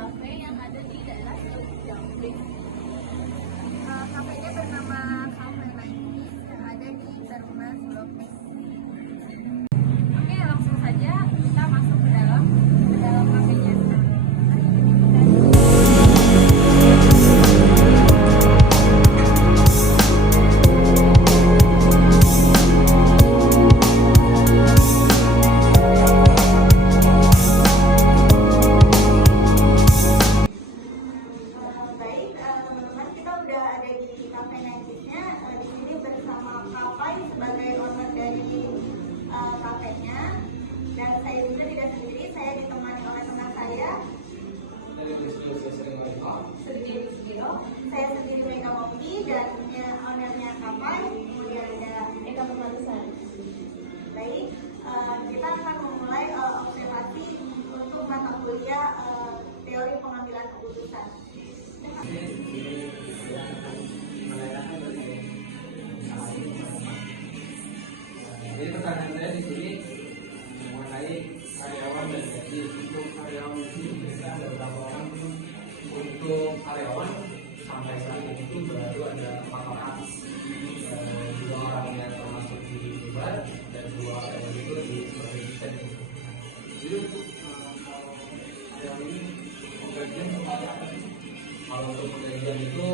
kafe yang ada di daerah Jambi. Kafenya bernama Cafe 90s yang ada di Terminal Blok S. Oke, langsung saja kita masuk ke dalam kafenya. Teman-teman, kita udah ada di Cafe 90s-nya. Di sini bersama Kapai sebagai owner dari kafenya. Dan saya juga tidak sendiri, saya ditemani oleh teman saya. Saya sendiri Mega Mopi dan ownernya Kapai. Kemudian ada Eka Pembarusan. Baik, kita akan memulai observasi untuk mata kuliah teori pengambilan keputusan. Jadi pertanyaan saya di sini mengenai karyawan dan gaji. Untuk karyawan itu kita ada berapa orang? Untuk karyawan sampai saat ini itu baru ada 4 orang, 2 orang yang termasuk di bar dan 2 orang itu di supermarket. Jadi untuk karyawan ini penggajian seperti apa sih? Kalau untuk penggajian itu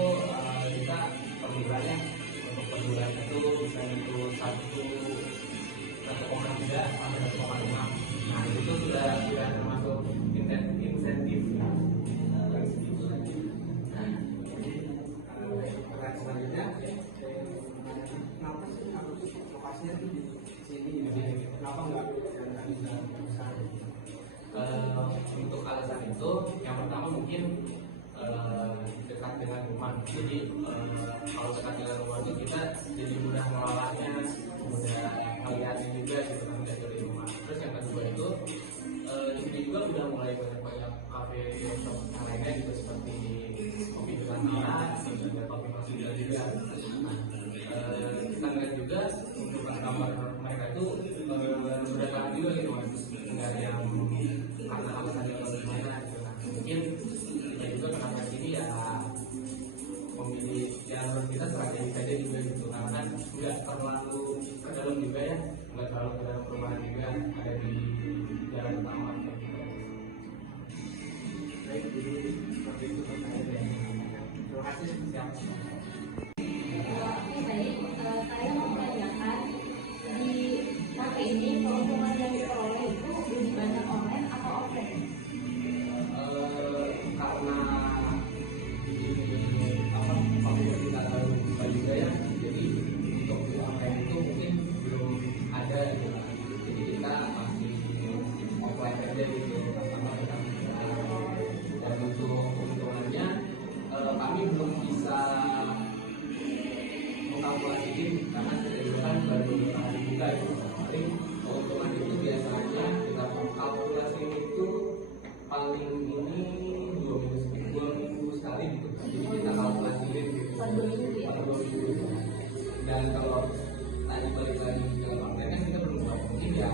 kita per bulannya, untuk per bulan itu bisa itu 1,3 sampai 1,5. Nah itu sudah termasuk insentif. Pertanyaan selanjutnya, kenapa sih harus lokasinya di sini? Kenapa nggak bisa besar? Untuk alasan itu, yang pertama mungkin dekat dengan rumah. Jadi kalau dekat dengan rumah itu kita jadi mudah mengelolanya, mudah melihatnya juga gitu kan dari rumah. Terus yang kedua itu di sini juga udah mulai banyak kafe shop yang lainnya gitu seperti kopi dengan merah, juga kopi masjid juga. Kita lihat juga untuk kamar mereka itu berdasarkan juga gitu mas, nggak yang karena alasan yang bagaimana gitu. Mungkin kita juga kenapa sini ya memilih yang menurut kita strategi saja juga gitu, karena kan nggak terlalu ke dalam juga ya, nggak terlalu ke dalam perumahan juga, ada di jalan utama. Baik, jadi seperti itu pertanyaannya. Terima kasih. Siap. Baik, saya mau menanyakan di kafe ini keuntungan yang diperoleh itu lebih banyak online atau offline? Karena apabila kita tahu juga ya, jadi untuk di online itu mungkin belum ada gitu. Jadi kita masih offline aja gitu. Dan untuk keuntungannya kami belum bisa mengkalkulasikan karena kan baru hari buka itu. Tapi keuntungan itu biasanya kita kalkulasi itu paling ini 2 minggu sekali gitu. Jadi kita kalkulasiin gitu. Per 2 minggu. Dan kalau tadi balik lagi ke online kan kita belum tahu, mungkin ya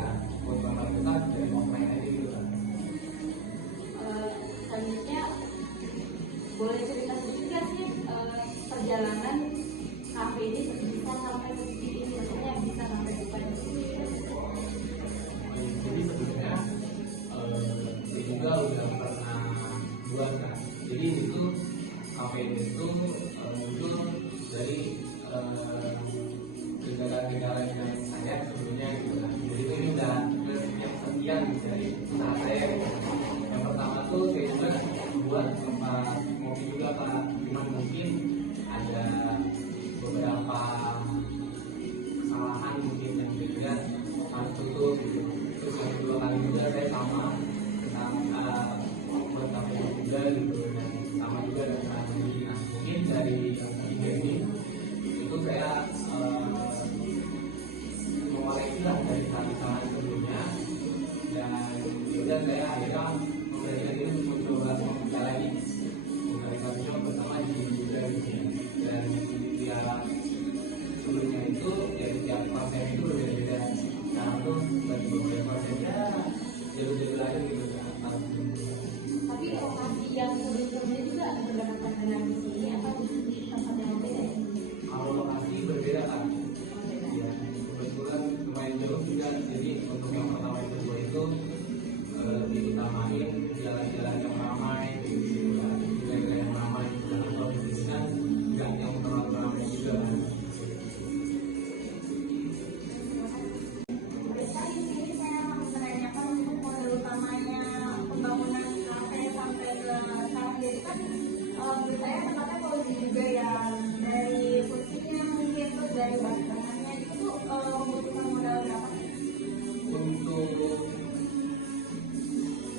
keuntungan besar dari offline aja gitu kan. Selanjutnya boleh cerita sedikit nggak sih perjalanan kafe ini bisa sampai ke titik ini, maksudnya bisa sampai buka di sini? Jadi sebelumnya saya juga udah pernah buat kan. Jadi itu kafe itu muncul dari gejala-gejala yang saya sebelumnya gitu kan. Jadi ini udah yang sekian dari usaha saya. Yang pertama tuh saya juga buat tempat kopi juga Pak. Cuman mungkin ada beberapa kesalahan mungkin yang dilihat harus tutup gitu. Terus yang kedua kali juga saya sama tentang buat kafe juga gitu, dan sama juga dengan ini. Nah mungkin dari tiga ini itu saya mengoreksi lah dari kesalahan sebelumnya, dan kemudian saya akhirnya memberikan ini untuk mencoba lagi yang sebelumnya juga ada mendapatkan dengan di sini atau di tempat yang berbeda? Kalau lokasi berbeda kan. Ya, kebetulan lumayan jauh juga. Jadi untuk yang pertama yang kedua itu lebih utamain jalan-jalan yang ramai, jalan-jalan yang ramai. Karena kalau di sini kan nggak yang terlalu ramai juga. Tadi sini saya menanyakan untuk model utamanya pembangunan kafe sampai ke sekarang jadi kan menurut saya tempatnya bagus juga ya, dari fungsinya mungkin terus dari bahannya itu tuh membutuhkan modal berapa? Untuk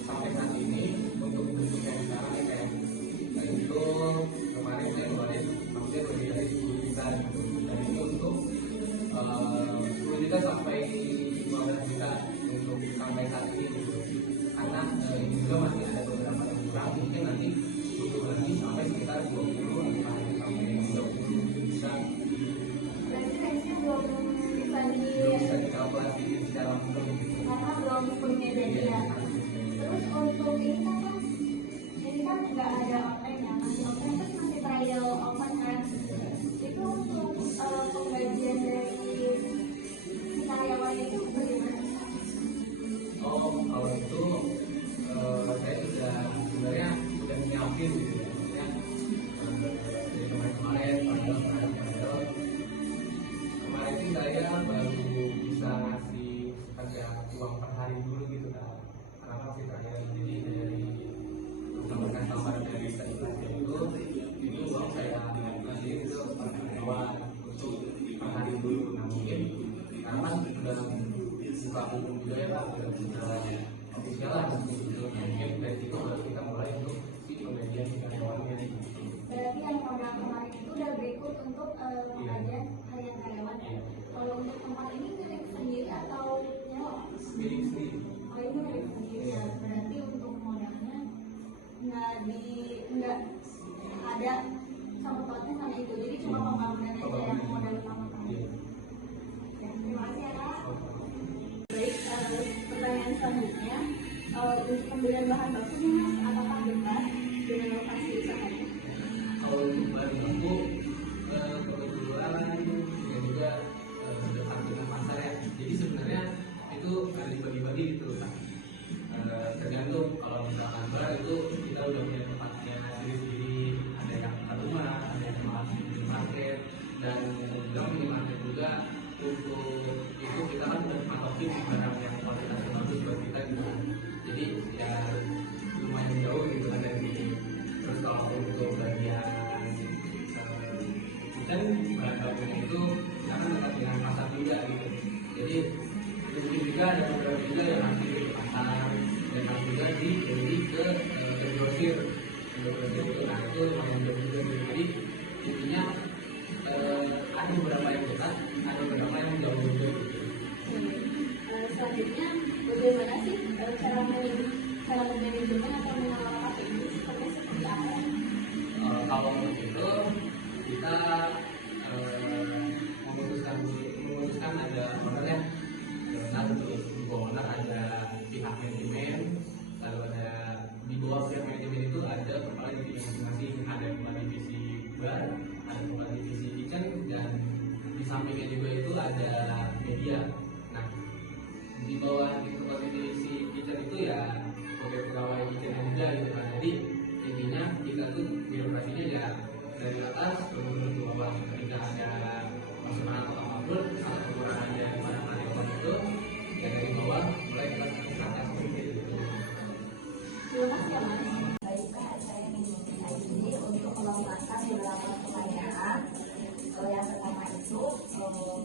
sampai saat ini untuk bentuk yang sekarang ya kayak itu kemarin saya ngeluarin maksudnya lebih dari 10 juta gitu. Dan itu untuk 10 juta sampai 15 juta untuk sampai saat ini gitu. Karena ini juga masih ada beberapa yang kurang, mungkin nanti butuh lagi sampai sekitar 20 atau sampai 30 juta. Berarti range-nya belum bisa Belum bisa dikalkulasi secara umum gitu. karena belum punya jadi ya. Terus untuk ini kan nggak ada online ya, masih offline kan masih trial open kan. Itu untuk pembagian dari karyawan itu bagaimana? Oh, kalau itu saya sudah sebenarnya sudah nyiapin gitu ya. Maksudnya dari kemarin-kemarin, kemarin sih saya baru bisa ngasih kayak uang per hari dulu gitu kan. Karena masih trial, jadi dari mendapatkan tawaran dari stasiun itu uang saya ngasih itu lewat untuk per hari dulu. Nah mungkin karena sudah buka umum juga ya Pak, sudah ofisial lah gitu. Mungkin dari situ baru kita mulai untuk si pembagian karyawannya gitu. Berarti yang modal kemarin itu udah berikut untuk pembagian harian karyawan ya. Kalau untuk tempat ini milik sendiri atau nyewa? Milik sendiri. Oh ini milik sendiri ya. Berarti untuk modalnya nggak ada sangkut pautnya sama itu. Jadi cuma pembangunan aja yang modal utama kami. Iya. Ya, terima kasih ya Kak. Baik, pertanyaan selanjutnya, untuk pembelian bahan bakunya Mas, apakah dekat dengan lokasi usahanya? Kalau untuk bahan baku kebetulan ya juga dekat dengan pasar ya. Jadi sebenarnya itu ada dibagi-bagi gitu kan. Tergantung kalau misalkan bar itu kita udah punya tempatnya sendiri-sendiri, ada yang dekat rumah, ada yang tempat minimarket, dan bilang minimarket juga untuk itu kita kan udah matokin barang yang kualitasnya bagus buat kita gitu. Jadi ya lumayan jauh gitu kan dari sini. Terus kalau untuk bagian kan bahan bakunya itu kita kan dekat dengan pasar juga gitu. Jadi mungkin juga ada beberapa juga yang nanti di pasar dan nanti juga dibeli ke grosir itu. Nah itu lumayan jauh juga gitu. Jadi intinya ada beberapa yang dekat, ada beberapa yang jauh juga gitu. Selanjutnya, bagaimana sih cara manajemen atau mengelola kafe ini seperti apa? Kalau untuk itu kita memutuskan ada owner ya, terus owner ada pihak manajemen, lalu ada di bawah pihak manajemen itu ada kepala divisi masing-masing, ada kepala divisi bar, ada kepala divisi kitchen, dan di sampingnya juga itu ada media. Nah di bawah di kepala divisi kitchen itu ya sebagai pegawai kitchen juga gitu kan. Jadi intinya kita tuh birokrasinya ya dari atas turun ke bawah. Ketika ada masukan atau apapun atau kekurangan dari para karyawan itu ya dari bawah mulai kita serahkan seperti itu. Terima kasih ya Mas. Baik Kak, saya ingin ini untuk melontarkan beberapa pertanyaan. Yang pertama itu,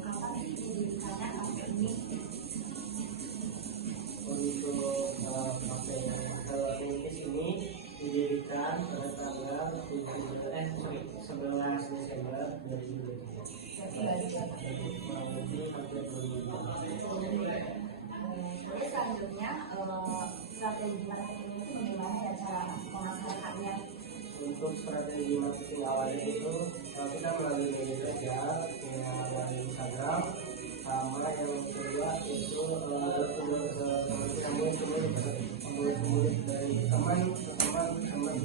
kapan didirikannya kafe ini? Untuk kafe Nitis ini didirikan pada tanggal 11 Desember 2023. Kurang lebih hampir 2 bulan. Terus selanjutnya, strategi marketing itu bagaimana ya cara memasarkannya? Untuk strategi marketing awalnya itu kita melalui media sosial, melalui Instagram, sama yang kedua itu kita mulai dari teman ke teman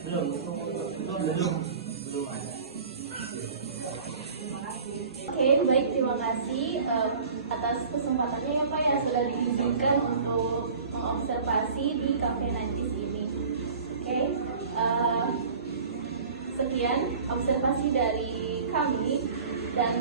Belum, itu belum ada. Terima kasih. Oke, baik, terima kasih atas kesempatannya ya Pak yang sudah diizinkan untuk mengobservasi di Cafe Nantis ini. Oke, sekian observasi dari kami dan